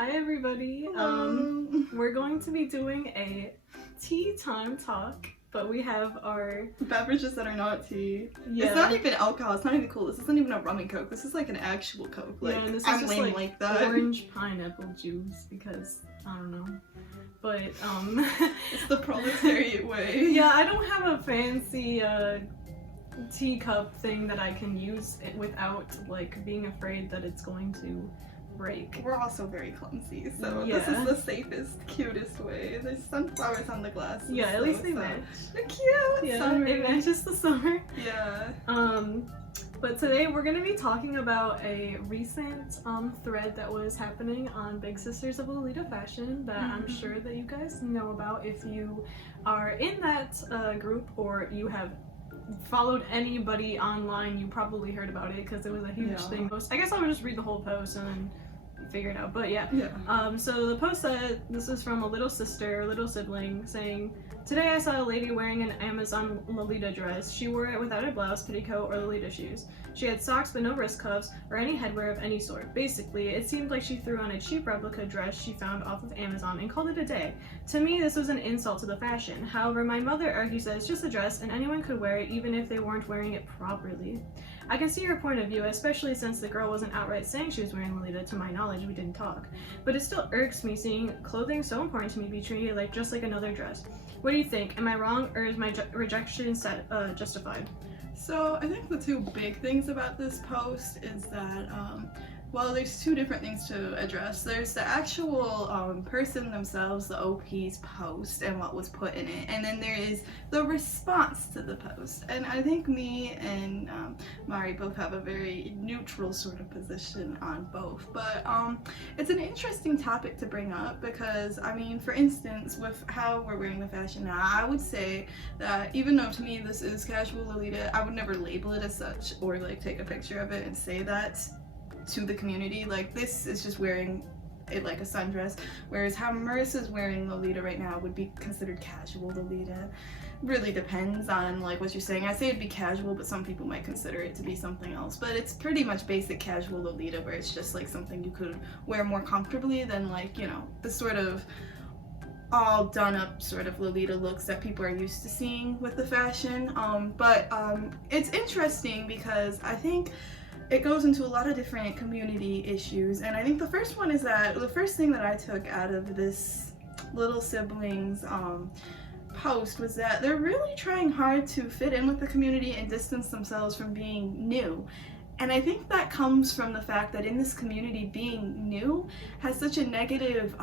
Hi everybody. We're going to be doing a tea time talk, but we have our beverages that are not tea. Yeah. It's not even alcohol. It's not even cool. This isn't even a rum and coke. This is like an actual coke. Like, yeah, and this I'm is just lame like that. orange pineapple juice because I don't know. But it's the proletariat way. Yeah, I don't have a fancy teacup thing that I can use without like being afraid that it's going to break. We're also very clumsy, so Yeah. this is the safest, cutest way. There's sunflowers on the glass. Yeah, at least they match. They're cute. Yeah, Summer. it matches the summer. Yeah. But today we're going to be talking about a recent thread that was happening on Big Sisters of Lolita Fashion that I'm sure that you guys know about if you are in that group or you have followed anybody online. You probably heard about it because it was a huge thing. I guess I'll just read the whole post and then figure it out, but yeah. So the post said, this is from a little sister, little sibling, saying, "Today I saw a lady wearing an Amazon Lolita dress. She wore it without a blouse, petticoat, or Lolita shoes. She had socks but no wrist cuffs or any headwear of any sort. Basically, it seemed like she threw on a cheap replica dress she found off of Amazon and called it a day. To me, this was an insult to the fashion. However, my mother argues that it's just a dress and anyone could wear it even if they weren't wearing it properly. I can see your point of view, especially since the girl wasn't outright saying she was wearing Lolita. To my knowledge, we didn't talk. But it still irks me seeing clothing so important to me be treated like just like another dress. What do you think? Am I wrong, or is my rejection justified?" So I think the two big things about this post is that, well, there's two different things to address. There's the actual person themselves, the OP's post and what was put in it, and then there is the response to the post. And I think me and Mari both have a very neutral sort of position on both. But it's an interesting topic to bring up because, I mean, for instance, with how we're wearing the fashion now, I would say that even though to me this is casual Lolita, I would never label it as such or like take a picture of it and say that to the community. Like, this is just wearing it like a sundress, whereas how Marissa's wearing Lolita right now would be considered casual Lolita. Really depends on like what you're saying. I say it'd be casual, but some people might consider it to be something else. But it's pretty much basic casual Lolita, where it's just like something you could wear more comfortably than, like, you know, the sort of all done up sort of Lolita looks that people are used to seeing with the fashion. But it's interesting because I think it goes into a lot of different community issues, and I think the first one is that the first thing that I took out of this little siblings post was that they're really trying hard to fit in with the community and distance themselves from being new. And I think that comes from the fact that in this community, being new has such a negative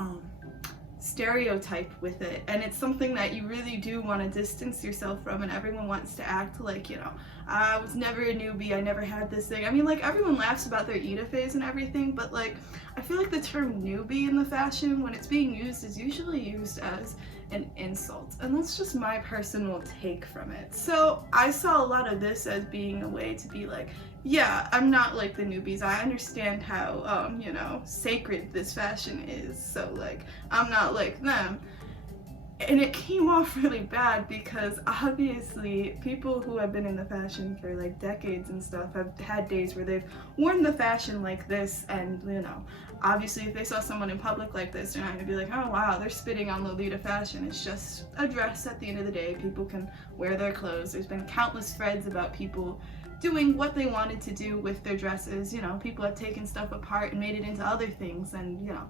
stereotype with it, and it's something that you really do want to distance yourself from, and everyone wants to act like, you know, I was never a newbie, I never had this thing. I mean, like, everyone laughs about their Ida phase and everything, but like, I feel like the term newbie in the fashion, when it's being used, is usually used as an insult, and that's just my personal take from it. So I saw a lot of this as being a way to be like, yeah, I'm not like the newbies. I understand how, you know, sacred this fashion is, so like, I'm not like them. And it came off really bad because obviously people who have been in the fashion for like decades and stuff have had days where they've worn the fashion like this, and, you know, obviously if they saw someone in public like this, they're not gonna be like, oh wow, they're spitting on Lolita fashion. It's just a dress at the end of the day. People can wear their clothes. There's been countless threads about people doing what they wanted to do with their dresses. You know, people have taken stuff apart and made it into other things, and, you know,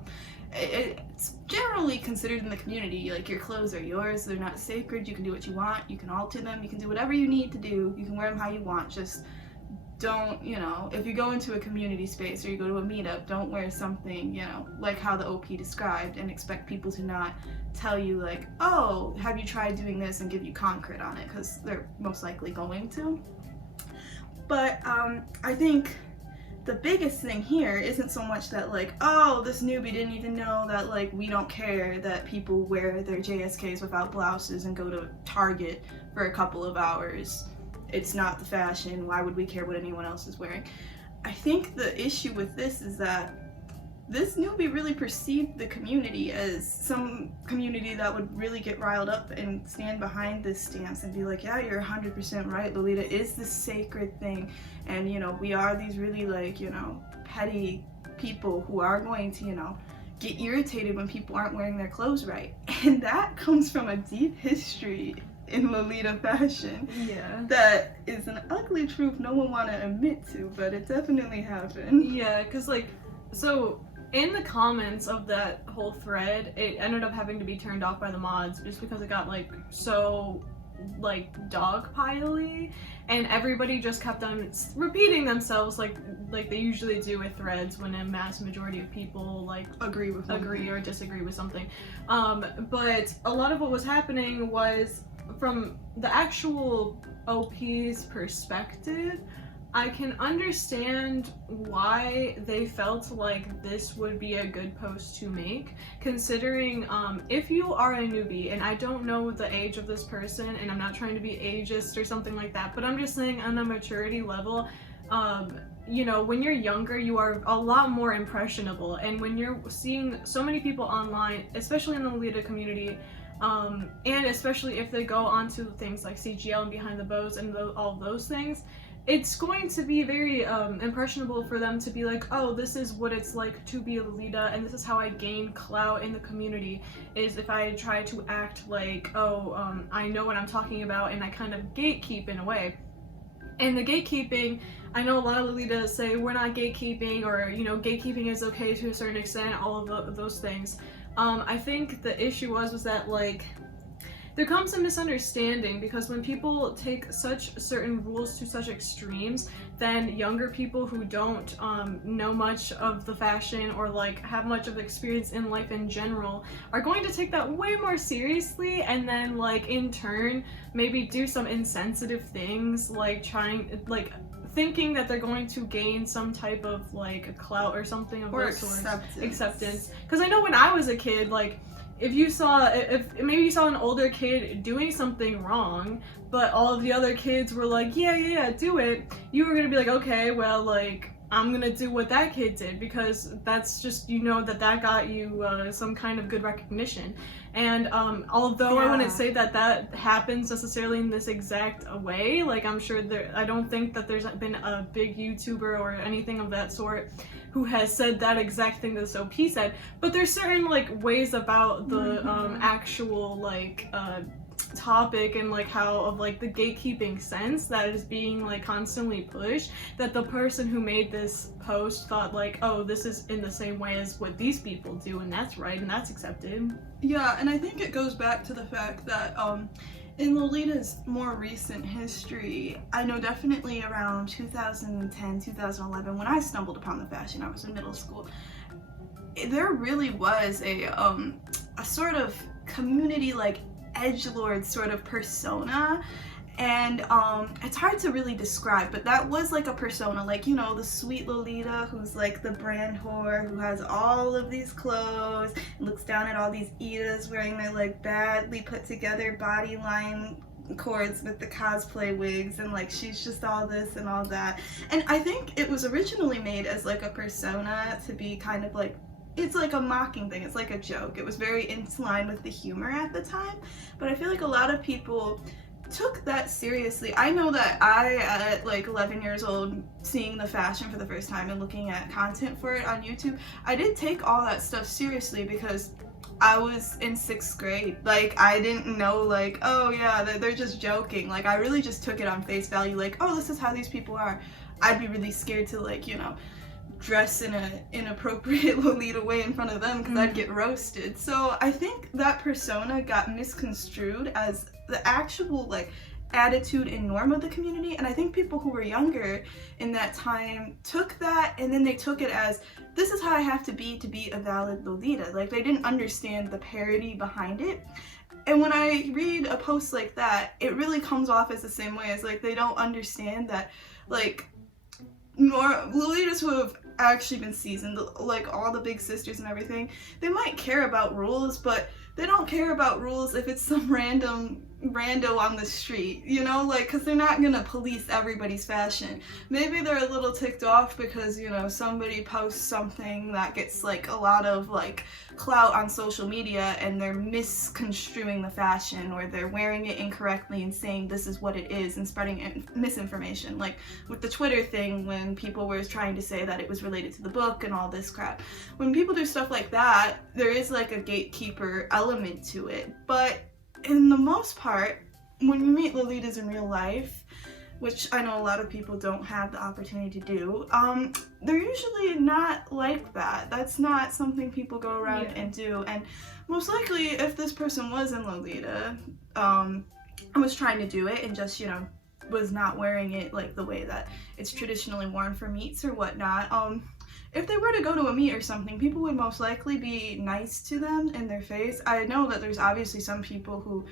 it's generally considered in the community like your clothes are yours, they're not sacred, you can do what you want, you can alter them, you can do whatever you need to do, you can wear them how you want. Just don't, you know, if you go into a community space or you go to a meetup, don't wear something, you know, like how the OP described, and expect people to not tell you like, oh, have you tried doing this, and give you concrete on it, because they're most likely going to. But I think the biggest thing here isn't so much that like, oh, this newbie didn't even know that like we don't care that people wear their JSKs without blouses and go to Target for a couple of hours. It's not the fashion. Why would we care what anyone else is wearing? I think the issue with this is that this newbie really perceived the community as some community that would really get riled up and stand behind this stance and be like, yeah, you're 100% right, Lolita is this sacred thing, and, you know, we are these really, like, you know, petty people who are going to, you know, get irritated when people aren't wearing their clothes right. And that comes from a deep history in Lolita fashion. Yeah. That is an ugly truth no one want to admit to, but it definitely happened. Yeah, because, like, so in the comments of that whole thread, it ended up having to be turned off by the mods just because it got, like, so, like, dogpile-y, and everybody just kept on repeating themselves like they usually do with threads when a mass majority of people, like, agree or disagree with something. But a lot of what was happening was, from the actual OP's perspective, I can understand why they felt like this would be a good post to make, considering if you are a newbie, and I don't know the age of this person, and I'm not trying to be ageist or something like that, but I'm just saying on a maturity level, you know, when you're younger, you are a lot more impressionable, and when you're seeing so many people online, especially in the Lolita community, and especially if they go onto things like CGL and Behind the Bows and all those things, it's going to be very impressionable for them to be like, oh, this is what it's like to be a Lolita, and this is how I gain clout in the community, is if I try to act like, oh, I know what I'm talking about, and I kind of gatekeep in a way. And the gatekeeping, I know a lot of Lolitas say we're not gatekeeping, or, you know, gatekeeping is okay to a certain extent, all of those things. I think the issue was that, like, there comes a misunderstanding, because when people take such certain rules to such extremes, then younger people who don't know much of the fashion or, like, have much of experience in life in general are going to take that way more seriously, and then, like, in turn maybe do some insensitive things, like thinking that they're going to gain some type of, like, a clout or something of those sorts. Acceptance. Because I know when I was a kid, like, if maybe you saw an older kid doing something wrong, but all of the other kids were like, yeah, do it, you were gonna be like, okay, well, like, I'm gonna do what that kid did, because that's just, you know, that got you some kind of good recognition. And although I wouldn't say that happens necessarily in this exact way, like, I'm sure I don't think that there's been a big YouTuber or anything of that sort who has said that exact thing that this OP said, but there's certain, like, ways about the actual, like, topic, and, like, how of, like, the gatekeeping sense that is being, like, constantly pushed, that the person who made this post thought, like, oh, this is in the same way as what these people do, and that's right, and that's accepted. Yeah, and I think it goes back to the fact that in Lolita's more recent history, I know definitely around 2010, 2011, when I stumbled upon the fashion, I was in middle school, there really was a sort of community, like, edgelord sort of persona, and it's hard to really describe, but that was, like, a persona, like, you know, the sweet Lolita who's, like, the brand whore who has all of these clothes, looks down at all these Idas wearing their, like, badly put together body line cords with the cosplay wigs, and, like, she's just all this and all that. And I think it was originally made as, like, a persona to be kind of, like, it's like a mocking thing, it's like a joke. It was very in line with the humor at the time, but I feel like a lot of people took that seriously. I know that I, at, like, 11 years old, seeing the fashion for the first time and looking at content for it on YouTube, I did take all that stuff seriously, because I was in 6th grade. Like, I didn't know, like, oh yeah, they're just joking. Like, I really just took it on face value, like, oh, this is how these people are. I'd be really scared to, like, you know, dress in an inappropriate Lolita way in front of them, because I'd get roasted. So I think that persona got misconstrued as the actual, like, attitude and norm of the community, and I think people who were younger in that time took that, and then they took it as, this is how I have to be a valid Lolita. Like, they didn't understand the parody behind it. And when I read a post like that, it really comes off as the same way as, like, they don't understand that, like, Lolitas who have actually been seasoned, like all the big sisters and everything, they might care about rules, but they don't care about rules if it's some random rando on the street, you know, like, because they're not gonna police everybody's fashion. Maybe they're a little ticked off because, you know, somebody posts something that gets like a lot of like clout on social media and they're misconstruing the fashion, or they're wearing it incorrectly and saying this is what it is and spreading misinformation, like with the Twitter thing when people were trying to say that it was related to the book and all this crap. When people do stuff like that, there is like a gatekeeper element to it. But in the most part, when you meet Lolitas in real life, which I know a lot of people don't have the opportunity to do, they're usually not like that. That's not something people go around and do. And most likely, if this person was in Lolita, and was trying to do it and just, you know, was not wearing it like the way that it's traditionally worn for meets or whatnot, if they were to go to a meet or something, people would most likely be nice to them in their face. I know that there's obviously some people who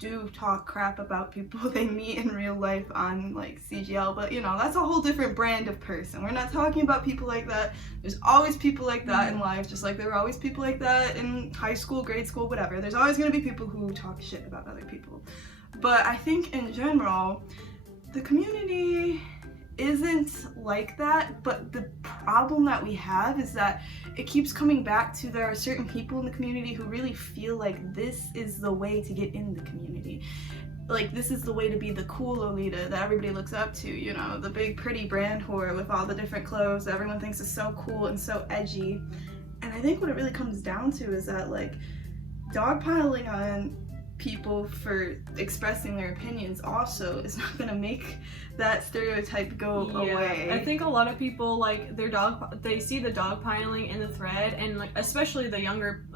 do talk crap about people they meet in real life on like CGL, but you know, that's a whole different brand of person. We're not talking about people like that. There's always people like that in life, just like there were always people like that in high school, grade school, whatever. There's always going to be people who talk shit about other people. But I think in general, the community isn't like that, but the problem that we have is that it keeps coming back to there are certain people in the community who really feel like this is the way to get in the community. Like, this is the way to be the cool Lolita that everybody looks up to, you know, the big pretty brand whore with all the different clothes that everyone thinks is so cool and so edgy. And I think what it really comes down to is that, like, dogpiling on people for expressing their opinions also is not going to make that stereotype go away. I think a lot of people, like, they see the dogpiling in the thread, and like especially the younger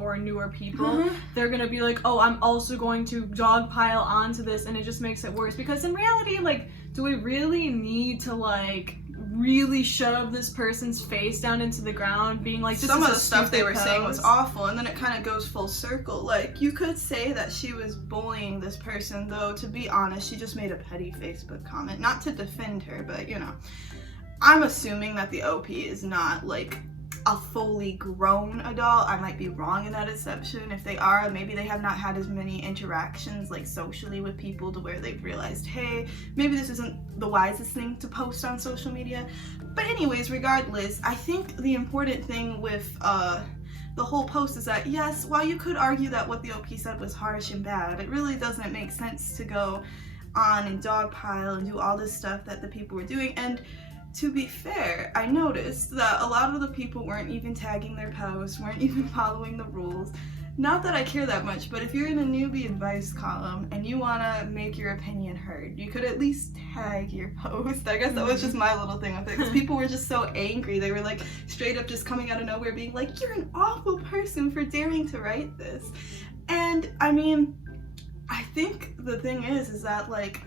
or newer people, they're gonna be like, oh, I'm also going to dogpile onto this, and it just makes it worse. Because in reality, like, do we really need to like really shove this person's face down into the ground, being like, some of the stuff they were saying was awful, and then it kind of goes full circle. Like, you could say that she was bullying this person, though to be honest, she just made a petty Facebook comment. Not to defend her, but you know, I'm assuming that the OP is not like a fully grown adult. I might be wrong in that assumption. If they are, maybe they have not had as many interactions like socially with people to where they've realized, hey, maybe this isn't the wisest thing to post on social media. But anyways, regardless, I think the important thing with the whole post is that, yes, while you could argue that what the OP said was harsh and bad, it really doesn't make sense to go on and dogpile and do all this stuff that the people were doing. And to be fair, I noticed that a lot of the people weren't even tagging their posts, weren't even following the rules. Not that I care that much, but if you're in a newbie advice column and you want to make your opinion heard, you could at least tag your post. I guess that was just my little thing with it, because people were just so angry. They were like straight up just coming out of nowhere being like, you're an awful person for daring to write this. And I mean, I think the thing is that, like,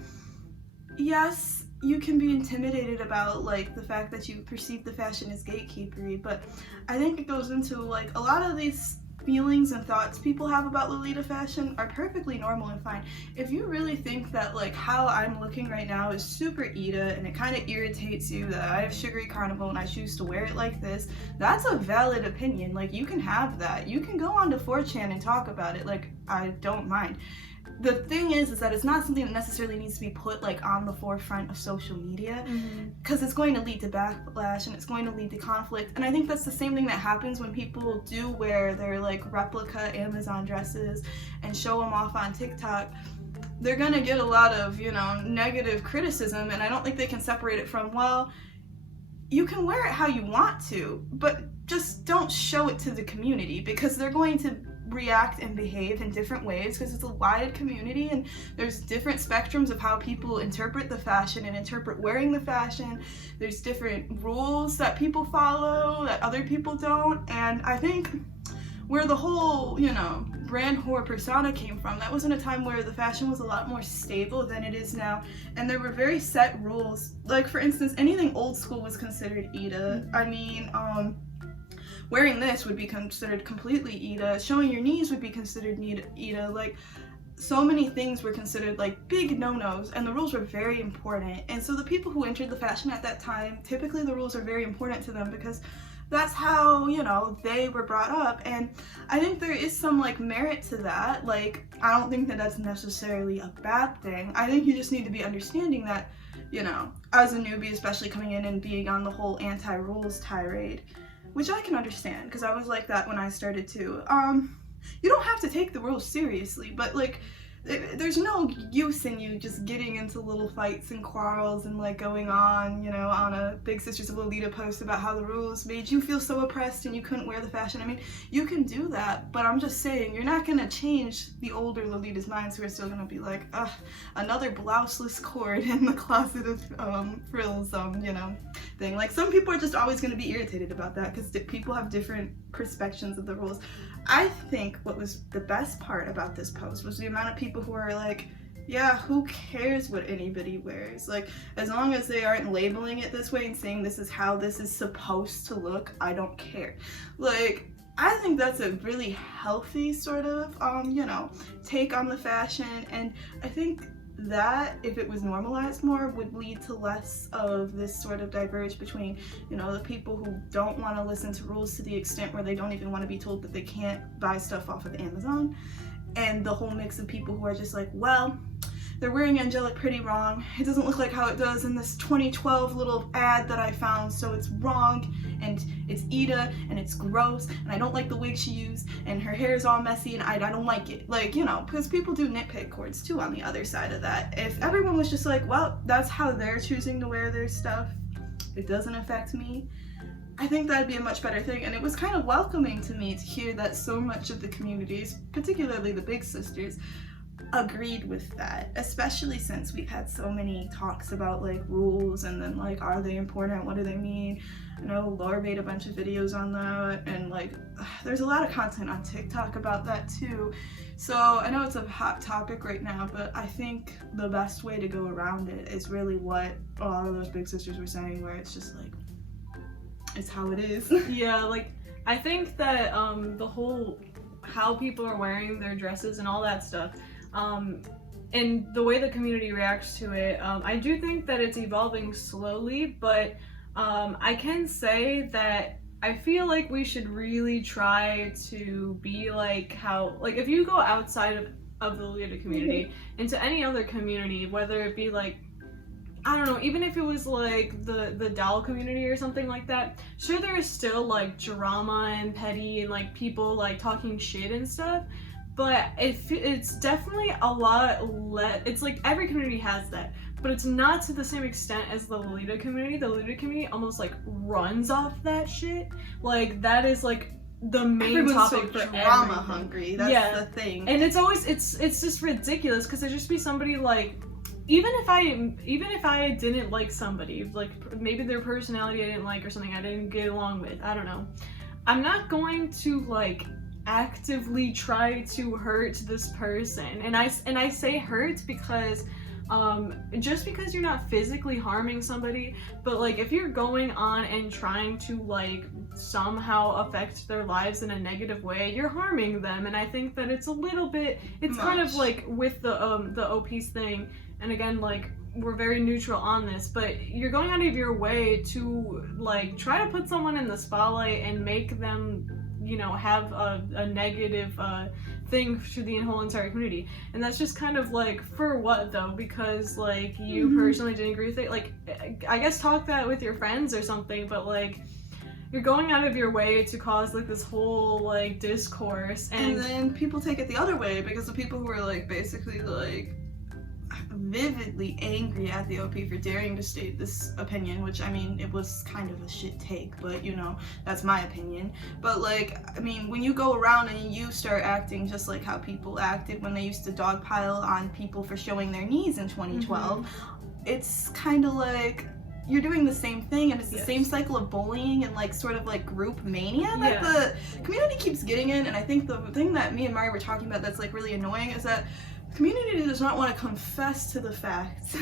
yes, you can be intimidated about like the fact that you perceive the fashion as gatekeepery, but I think it goes into like a lot of these feelings and thoughts people have about Lolita fashion are perfectly normal and fine. If you really think that like how I'm looking right now is super Ida and it kind of irritates you that I have sugary carnival and I choose to wear it like this, that's a valid opinion. Like, you can have that. You can go on to 4chan and talk about it. Like, I don't mind. The thing is that it's not something that necessarily needs to be put like on the forefront of social media, because it's going to lead to backlash and it's going to lead to conflict. And I think that's the same thing that happens when people do wear their like replica Amazon dresses and show them off on TikTok. They're gonna get a lot of, you know, negative criticism, and I don't think they can separate it from, well, you can wear it how you want to, but just don't show it to the community, because they're going to react and behave in different ways, because it's a wide community and there's different spectrums of how people interpret the fashion and interpret wearing the fashion. There's different rules that people follow that other people don't. And I think where the whole, you know, brand whore persona came from, that was in a time where the fashion was a lot more stable than it is now, and there were very set rules. Like, for instance, anything old school was considered Ida. I mean, wearing this would be considered completely Ida. Showing your knees would be considered Ida. Like, so many things were considered like big no-nos, and the rules were very important. And so the people who entered the fashion at that time, typically the rules are very important to them, because that's how, you know, they were brought up. And I think there is some like merit to that. Like, I don't think that that's necessarily a bad thing. I think you just need to be understanding that, you know, as a newbie, especially coming in and being on the whole anti-rules tirade, which I can understand because I was like that when I started too. You don't have to take the rules seriously, but like, there's no use in you just getting into little fights and quarrels and like going on, you know, on a Big Sisters of Lolita post about how the rules made you feel so oppressed and you couldn't wear the fashion. I mean, you can do that, but I'm just saying, you're not gonna change the older Lolitas' minds who are still gonna be like, ugh, another blouseless cord in the closet of frills, you know, thing. Like, some people are just always gonna be irritated about that because people have different perspectives of the rules. I think what was the best part about this post was the amount of people who are like, yeah, who cares what anybody wears? Like, as long as they aren't labeling it this way and saying this is how this is supposed to look, I don't care. Like, I think that's a really healthy sort of, you know, take on the fashion. And I think that if it was normalized more would lead to less of this sort of diverge between, you know, the people who don't want to listen to rules to the extent where they don't even want to be told that they can't buy stuff off of Amazon, and the whole mix of people who are just like, well, they're wearing angelic pretty wrong, it doesn't look like how it does in this 2012 little ad that I found, so it's wrong, and it's Ida, and it's gross, and I don't like the wig she used, and her hair is all messy, and I don't like it. Like, you know, because people do nitpick cords too on the other side of that. If everyone was just like, well, that's how they're choosing to wear their stuff, it doesn't affect me, I think that'd be a much better thing. And it was kind of welcoming to me to hear that so much of the communities, particularly the Big Sisters, agreed with that, especially since we've had so many talks about like rules and then like, are they important, what do they mean? I know Laura made a bunch of videos on that, and like there's a lot of content on TikTok about that too. So I know it's a hot topic right now, but I think the best way to go around it is really what a lot of those Big Sisters were saying, where it's just like, it's how it is. Yeah, like I think that the whole how people are wearing their dresses and all that stuff, and the way the community reacts to it, I do think that it's evolving slowly, but I can say that I feel like we should really try to be like how, like if you go outside of the Lolita community into any other community, whether it be like, I don't know, even if it was like the doll community or something like that, sure there is still like drama and petty and like people like talking shit and stuff, but it's definitely a lot less. It's like every community has that, but it's not to the same extent as the Lolita community. The Lolita community almost like runs off that shit. Like that is like the main Everyone's topic so for drama everything. hungry. That's the thing. And it's always it's just ridiculous because there just be somebody like, even if I didn't like somebody, like maybe their personality I didn't like or something I didn't get along with, I don't know, I'm not going to like actively try to hurt this person. And I say hurt because just because you're not physically harming somebody, but like if you're going on and trying to like somehow affect their lives in a negative way, you're harming them. And I think that it's a little bit, it's kind of like with the OPs thing, and again, like we're very neutral on this, but you're going out of your way to like try to put someone in the spotlight and make them, you know, have a negative thing to the whole entire community. And that's just kind of like, for what though? Because like you personally didn't agree with it, like I guess talk that with your friends or something, but like you're going out of your way to cause like this whole like discourse, and then people take it the other way because the people who are like basically like vividly angry at the OP for daring to state this opinion, which I mean, it was kind of a shit take, but you know, that's my opinion. But like, I mean, when you go around and you start acting just like how people acted when they used to dogpile on people for showing their knees in 2012, it's kind of like you're doing the same thing, and it's the same cycle of bullying and like sort of like group mania that the community keeps getting in. And I think the thing that me and Mari were talking about that's like really annoying is that community does not want to confess to the facts.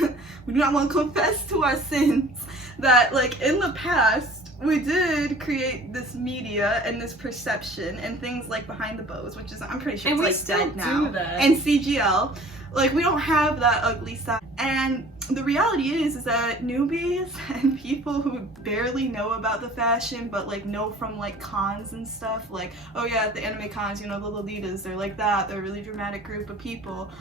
We do not want to confess to our sins that like in the past we did create this media and this perception and things like Behind the Bows, which is, I'm pretty sure, And we it's like still dead now. do that. And CGL. Like, we don't have that ugly side. And the reality is that newbies and people who barely know about the fashion but like know from like cons and stuff, like, oh yeah, at the anime cons, you know, the lolitas, they're like that, they're a really dramatic group of people.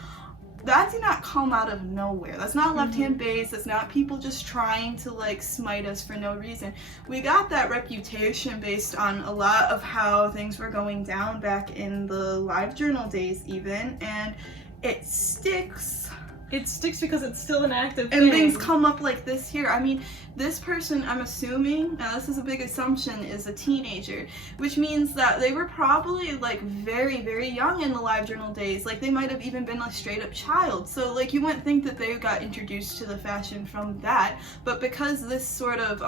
That did not come out of nowhere. That's not left-hand base. That's not people just trying to like smite us for no reason. We got that reputation based on a lot of how things were going down back in the live journal days even, and it sticks. It sticks because it's still an active thing. And things come up like this here. I mean, this person, I'm assuming, now this is a big assumption, is a teenager, which means that they were probably like very, very young in the live journal days. Like, they might have even been a straight up child. So like, you wouldn't think that they got introduced to the fashion from that, but because this sort of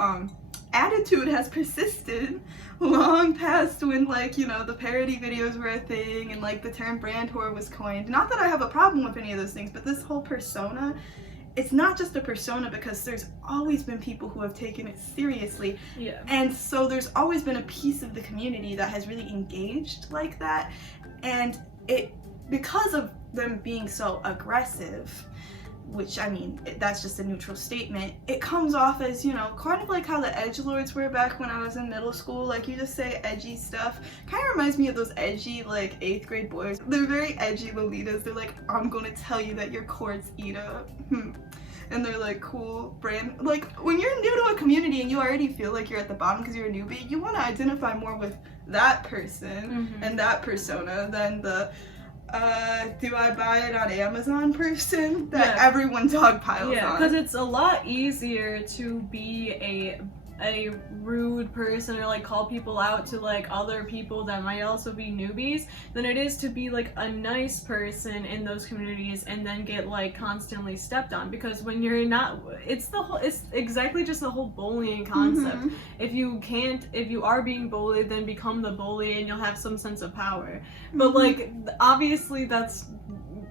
attitude has persisted long past when, like, you know, the parody videos were a thing and like the term brand whore was coined. Not that I have a problem with any of those things, but this whole persona, it's not just a persona because there's always been people who have taken it seriously. Yeah. And so there's always been a piece of the community that has really engaged like that, and it, because of them being so aggressive, which, I mean, that's just a neutral statement, it comes off as, you know, kind of like how the edgelords were back when I was in middle school. Like, you just say edgy stuff. Kind of reminds me of those edgy, like, 8th grade boys. They're very edgy lolitas. They're like, I'm gonna tell you that your cords eat up. And they're like, cool brand. Like, when you're new to a community and you already feel like you're at the bottom because you're a newbie, you want to identify more with that person and that persona than the do I buy it on Amazon person that everyone dogpiles on. Yeah, because it's a lot easier to be a rude person or like call people out to like other people that might also be newbies than it is to be like a nice person in those communities and then get like constantly stepped on. Because when you're not, it's exactly just the whole bullying concept. If you are being bullied, then become the bully and you'll have some sense of power. But like, obviously that's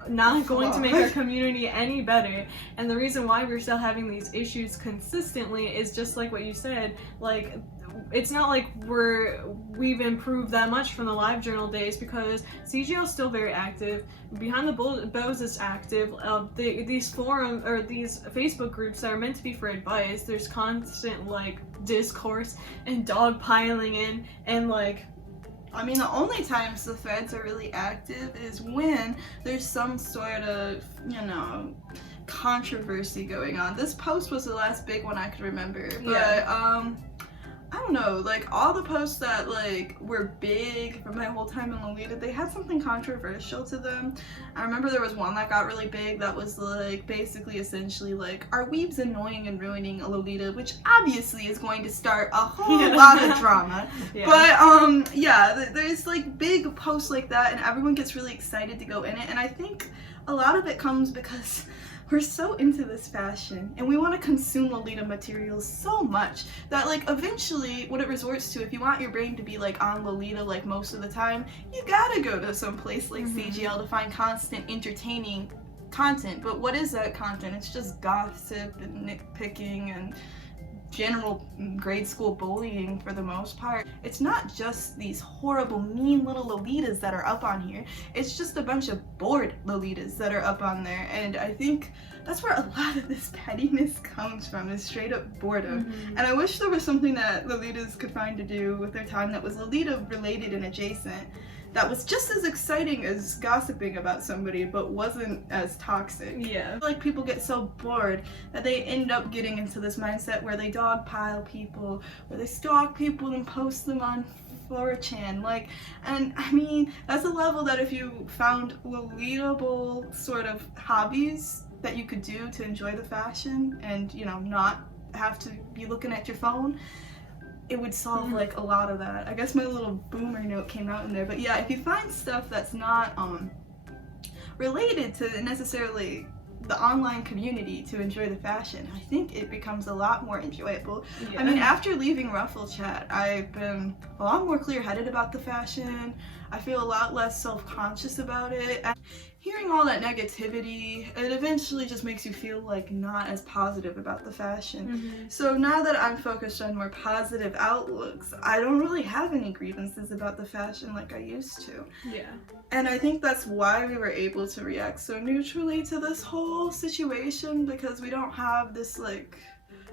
not going to make our community any better, and the reason why we're still having these issues consistently is just like what you said. Like, it's not like we've improved that much from the live journal days, because CGL is still very active. Behind the Bows is active. These forum or these Facebook groups that are meant to be for advice, there's constant like discourse and dog piling in, and like, I mean, the only times the threads are really active is when there's some sort of, you know, controversy going on. This post was the last big one I could remember, but I don't know, like, all the posts that like were big from my whole time in Lolita, they had something controversial to them. I remember there was one that got really big that was like basically essentially like, are weebs annoying and ruining a Lolita, which obviously is going to start a whole lot of drama. But there's like big posts like that and everyone gets really excited to go in it, and I think a lot of it comes because we're so into this fashion and we want to consume Lolita materials so much that like eventually what it resorts to, if you want your brain to be like on Lolita like most of the time, you gotta go to some place like CGL to find constant entertaining content. But what is that content? It's just gossip and nitpicking and general grade school bullying for the most part. It's not just these horrible mean little Lolitas that are up on here, it's just a bunch of bored Lolitas that are up on there, and I think that's where a lot of this pettiness comes from, is straight up boredom. And I wish there was something that Lolitas could find to do with their time that was Lolita related and adjacent, that was just as exciting as gossiping about somebody but wasn't as toxic. Yeah. Like, people get so bored that they end up getting into this mindset where they dogpile people, where they stalk people and post them on 4chan. Like, and I mean, that's a level that if you found Lolita-able sort of hobbies that you could do to enjoy the fashion and, you know, not have to be looking at your phone, it would solve like a lot of that. I guess my little boomer note came out in there, but yeah, if you find stuff that's not related to necessarily the online community to enjoy the fashion, I think it becomes a lot more enjoyable. I mean, after leaving Ruffle Chat, I've been a lot more clear-headed about the fashion. I feel a lot less self-conscious about it. hearing all that negativity, it eventually just makes you feel like not as positive about the fashion. So now that I'm focused on more positive outlooks, I don't really have any grievances about the fashion like I used to. Yeah. And I think that's why we were able to react so neutrally to this whole situation, because we don't have this like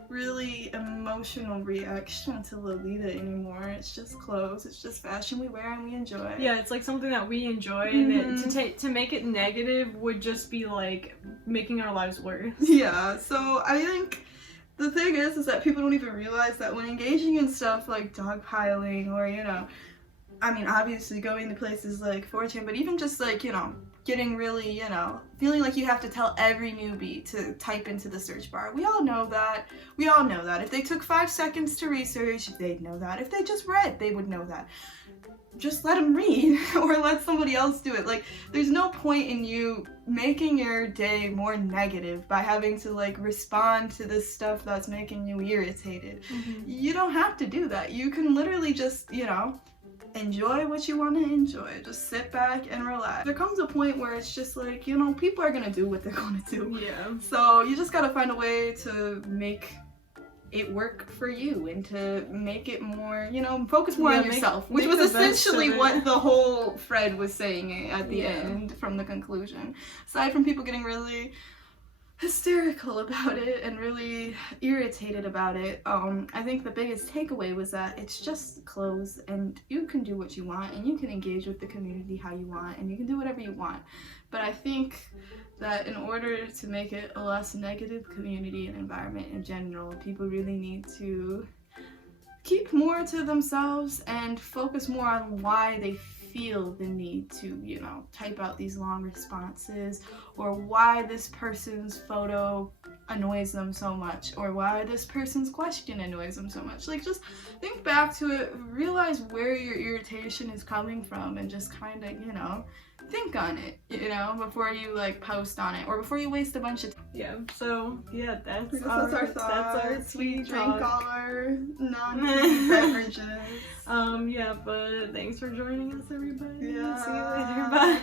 really emotional reaction to Lolita anymore. It's just clothes, it's just fashion we wear and we enjoy. Yeah, it's like something that we enjoy, and to make it negative would just be like making our lives worse. Yeah, so I think the thing is that people don't even realize that when engaging in stuff like dogpiling or, you know, I mean, obviously going to places like 4chan, but even just like, you know, getting really, you know, feeling like you have to tell every newbie to type into the search bar. We all know that. We all know that. If they took 5 seconds to research, they'd know that. If they just read, they would know that. Just let them read or let somebody else do it. Like, there's no point in you making your day more negative by having to like respond to this stuff that's making you irritated. You don't have to do that. You can literally just, you know, enjoy what you want to enjoy. Just sit back and relax. There comes a point where it's just like, you know, people are gonna do what they're gonna do. Yeah. So you just gotta find a way to make it work for you and to make it more, you know, focus more on yourself, which was essentially what the whole thread was saying at the end from the conclusion. Aside from people getting really hysterical about it and really irritated about it, I think the biggest takeaway was that it's just clothes and you can do what you want and you can engage with the community how you want and you can do whatever you want. But I think that in order to make it a less negative community and environment in general, people really need to keep more to themselves and focus more on why they feel the need to, you know, type out these long responses, or why this person's photo annoys them so much, or why this person's question annoys them so much. Like, just think back to it, realize where your irritation is coming from, and just kind of, you know, think on it, you know, before you like post on it or before you waste a bunch of time. Yeah, so yeah, that's our thoughts. That's our sweet drink talk. all our non-food beverages. Yeah, but thanks for joining us, everybody. Yeah. See you later. Bye.